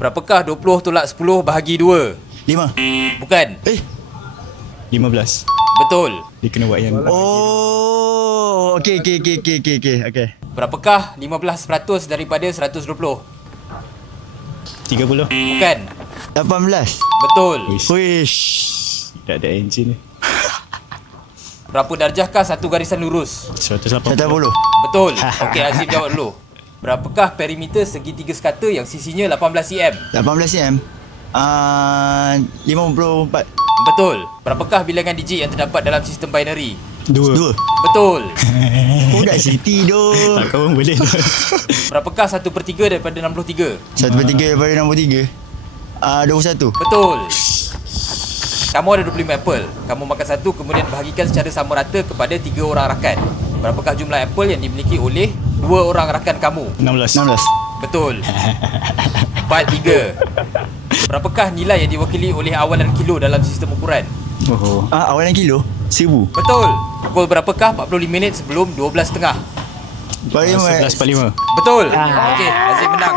Berapakah 20 tolak 10 bahagi 2? 5. Bukan. 15. Betul. Dia kena buat yang Oh, okey. Berapakah 15% daripada 120? 30. Bukan. 18. Betul. Wish. Tak ada enjin ni. Berapa darjahkah satu garisan lurus? 180. 180. Betul. Okey, Azim jawab dulu. Berapakah perimeter segitiga sekata yang sisinya 18 cm? 18 cm. 54. Betul. Berapakah bilangan digit yang terdapat dalam sistem binary? 2. Betul. Budak Siti doh. Tak kau pun boleh. Berapakah 1/3 daripada 63? 1/3 daripada 63. 21. Betul. Kamu ada 25 apple. Kamu makan satu kemudian bahagikan secara sama rata kepada 3 orang rakan. Berapakah jumlah apple yang dimiliki oleh 2 orang rakan kamu? 16. Betul. 4-3. Berapakah nilai yang diwakili oleh awalan kilo dalam sistem ukuran? Oh. Awalan kilo 1000. Betul. Pukul berapakah 45 minit sebelum 12.30? 45. 11.45. Betul. Okey, Azim menang.